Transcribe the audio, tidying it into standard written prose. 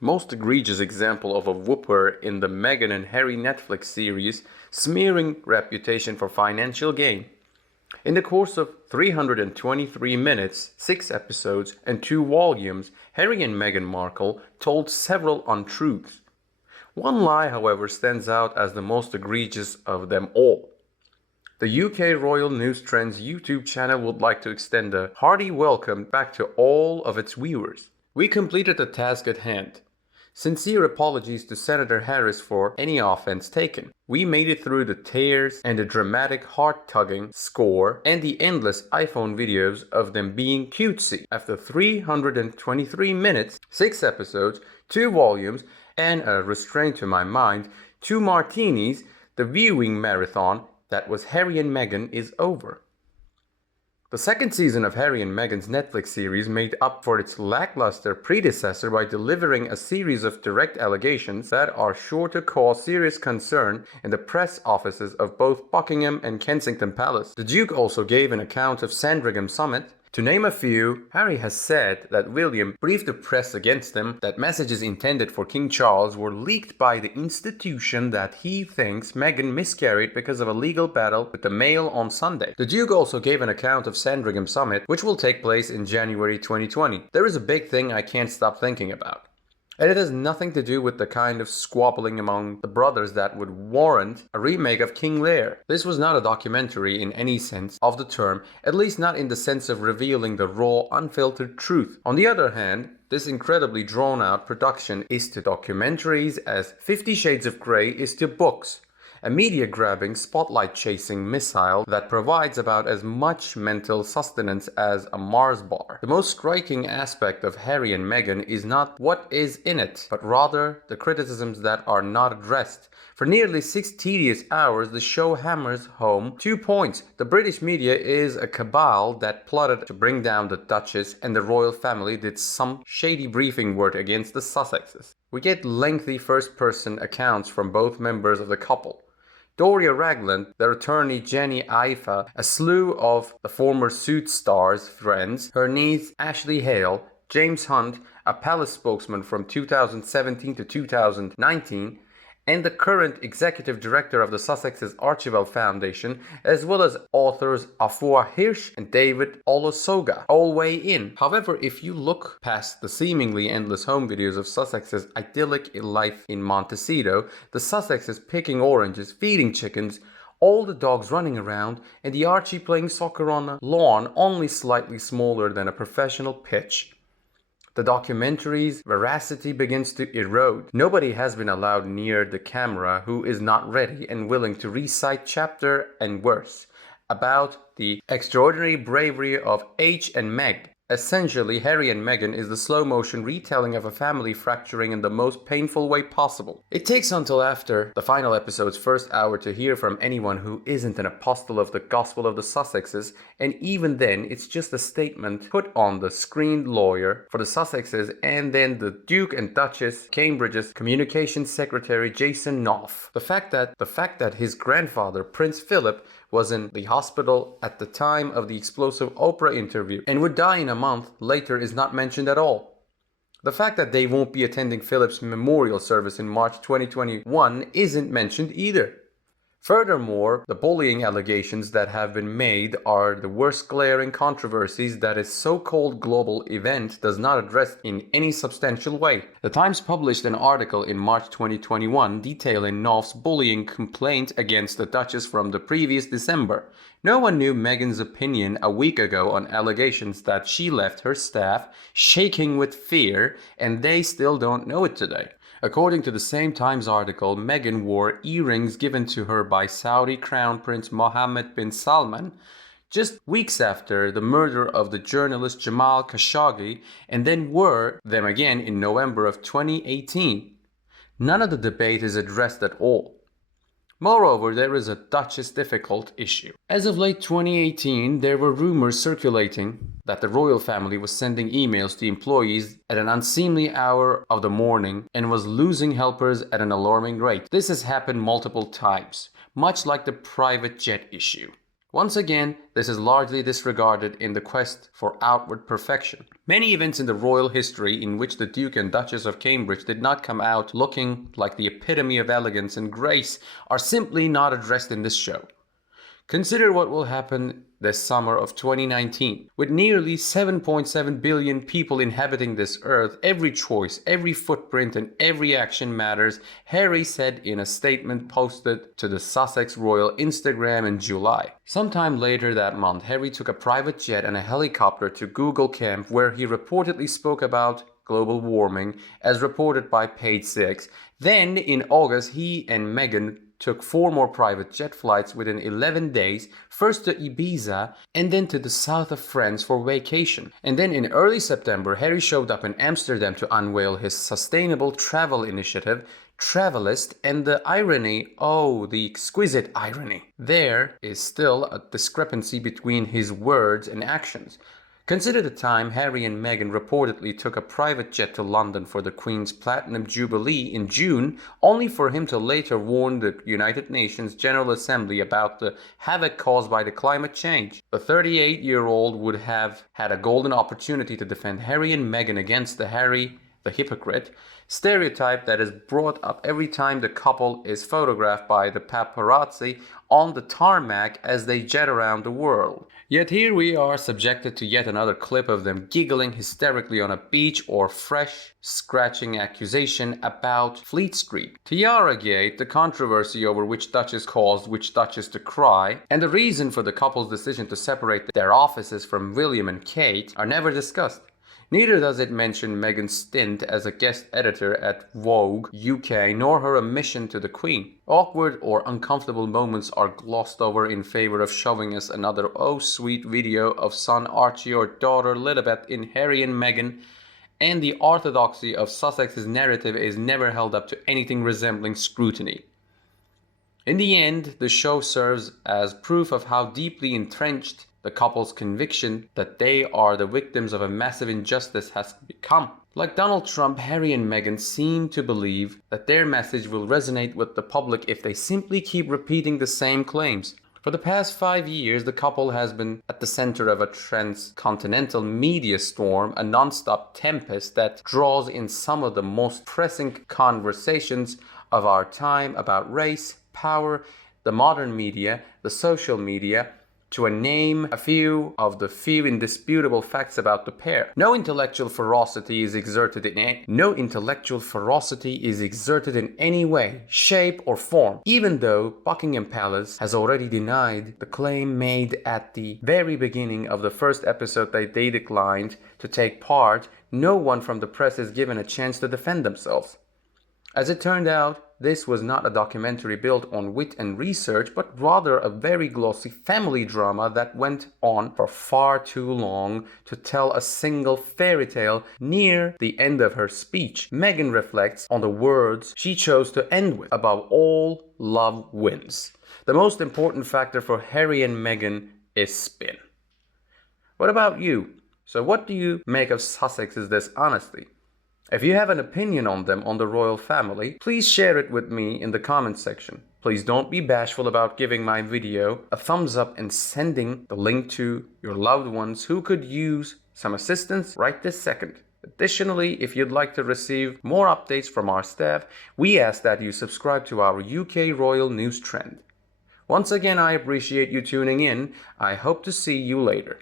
most egregious example of a whooper in the Meghan and Harry Netflix series smearing reputation for financial gain. In the course of 323 minutes, 6 episodes, and 2 volumes, Harry and Meghan Markle told several untruths. One lie, however, stands out as the most egregious of them all. The UK Royal News Trends YouTube channel would like to extend a hearty welcome back to all of its viewers. We completed the task at hand. Sincere apologies to Senator Harris for any offense taken. We made it through the tears and the dramatic heart-tugging score and the endless iPhone videos of them being cutesy. After 323 minutes, 6 episodes, 2 volumes, and a restraint to my mind, 2 martinis, the viewing marathon that was Harry and Meghan is over. The second season of Harry and Meghan's Netflix series made up for its lackluster predecessor by delivering a series of direct allegations that are sure to cause serious concern in the press offices of both Buckingham and Kensington Palace. The Duke also gave an account of Sandringham Summit. To name a few, Harry has said that William briefed the press against him, that messages intended for King Charles were leaked by the institution, that he thinks Meghan miscarried because of a legal battle with the Mail on Sunday. The Duke also gave an account of Sandringham Summit, which will take place in January 2020. There is a big thing I can't stop thinking about. And it has nothing to do with the kind of squabbling among the brothers that would warrant a remake of King Lear. This was not a documentary in any sense of the term, at least not in the sense of revealing the raw, unfiltered truth. On the other hand, this incredibly drawn-out production is to documentaries as 50 Shades of Grey is to books. A media-grabbing, spotlight-chasing missile that provides about as much mental sustenance as a Mars bar. The most striking aspect of Harry and Meghan is not what is in it, but rather the criticisms that are not addressed. For nearly 6 tedious hours, the show hammers home 2 points. The British media is a cabal that plotted to bring down the Duchess, and the royal family did some shady briefing work against the Sussexes. We get lengthy first-person accounts from both members of the couple. Doria Ragland, their attorney Jenny Ifa, a slew of the former Suits stars' friends, her niece Ashley Hale, James Hunt, a palace spokesman from 2017 to 2019, and the current executive director of the Sussexes Archibald Foundation, as well as authors Afua Hirsch and David Olusoga, all weigh in. However, if you look past the seemingly endless home videos of Sussexes' idyllic life in Montecito, the Sussexes picking oranges, feeding chickens, all the dogs running around, and the Archie playing soccer on a lawn only slightly smaller than a professional pitch, the documentary's veracity begins to erode. Nobody has been allowed near the camera who is not ready and willing to recite chapter and verse about the extraordinary bravery of H and Meg. Essentially, Harry and Meghan is the slow-motion retelling of a family fracturing in the most painful way possible. It takes until after the final episode's first hour to hear from anyone who isn't an apostle of the gospel of the Sussexes, and even then, it's just a statement put on the screened lawyer for the Sussexes and then the Duke and Duchess, Cambridge's communications secretary Jason Knopf. The fact that his grandfather, Prince Philip, was in the hospital at the time of the explosive Oprah interview and would die in a month later is not mentioned at all. The fact that they won't be attending Philip's memorial service in March 2021 isn't mentioned either. Furthermore, the bullying allegations that have been made are the worst glaring controversies that a so-called global event does not address in any substantial way. The Times published an article in March 2021 detailing Knopf's bullying complaint against the Duchess from the previous December. No one knew Meghan's opinion a week ago on allegations that she left her staff shaking with fear, and they still don't know it today. According to the same Times article, Meghan wore earrings given to her by Saudi Crown Prince Mohammed bin Salman just weeks after the murder of the journalist Jamal Khashoggi, and then wore them again in November of 2018. None of the debate is addressed at all. Moreover, there is a Duchess difficult issue. As of late 2018, there were rumors circulating that the royal family was sending emails to employees at an unseemly hour of the morning and was losing helpers at an alarming rate. This has happened multiple times, much like the private jet issue. Once again, this is largely disregarded in the quest for outward perfection. Many events in the royal history in which the Duke and Duchess of Cambridge did not come out looking like the epitome of elegance and grace are simply not addressed in this show. Consider what will happen this summer of 2019. With nearly 7.7 billion people inhabiting this earth, every choice, every footprint, and every action matters, Harry said in a statement posted to the Sussex Royal Instagram in July. Sometime later that month, Harry took a private jet and a helicopter to Google Camp, where he reportedly spoke about global warming, as reported by Page Six. Then, in August, he and Meghan took 4 more private jet flights within 11 days, first to Ibiza and then to the south of France for vacation. And then in early September, Harry showed up in Amsterdam to unveil his sustainable travel initiative, Travelist, and the irony, oh, the exquisite irony. There is still a discrepancy between his words and actions. Consider the time Harry and Meghan reportedly took a private jet to London for the Queen's Platinum Jubilee in June, only for him to later warn the United Nations General Assembly about the havoc caused by the climate change. The 38-year-old would have had a golden opportunity to defend Harry and Meghan against the Harry, the hypocrite, stereotype that is brought up every time the couple is photographed by the paparazzi on the tarmac as they jet around the world. Yet here we are, subjected to yet another clip of them giggling hysterically on a beach, or fresh, scratching accusation about Fleet Street. Tiaragate, the controversy over which Duchess caused which Duchess to cry, and the reason for the couple's decision to separate their offices from William and Kate are never discussed. Neither does it mention Meghan's stint as a guest editor at Vogue UK, nor her omission to the Queen. Awkward or uncomfortable moments are glossed over in favor of showing us another oh sweet video of son Archie or daughter Lilibet in Harry and Meghan, and the orthodoxy of Sussex's narrative is never held up to anything resembling scrutiny. In the end, the show serves as proof of how deeply entrenched the couple's conviction that they are the victims of a massive injustice has become. Like Donald Trump, Harry and Meghan seem to believe that their message will resonate with the public if they simply keep repeating the same claims. For the past 5 years, the couple has been at the center of a transcontinental media storm, a non-stop tempest that draws in some of the most pressing conversations of our time about race, power, the modern media, the social media, to name a few of the few indisputable facts about the pair. No intellectual ferocity is exerted in any way, shape, or form, even though Buckingham Palace has already denied the claim made at the very beginning of the first episode that they declined to take part. No one from the press is given a chance to defend themselves. As it turned out, this was not a documentary built on wit and research, but rather a very glossy family drama that went on for far too long to tell a single fairy tale. Near the end of her speech, Meghan reflects on the words she chose to end with: above all, love wins. The most important factor for Harry and Meghan is spin. What about you? So what do you make of Sussex's dishonesty? If you have an opinion on them, on the royal family, please share it with me in the comments section. Please don't be bashful about giving my video a thumbs up and sending the link to your loved ones who could use some assistance right this second. Additionally, if you'd like to receive more updates from our staff, we ask that you subscribe to our UK Royal News Trend. Once again, I appreciate you tuning in. I hope to see you later.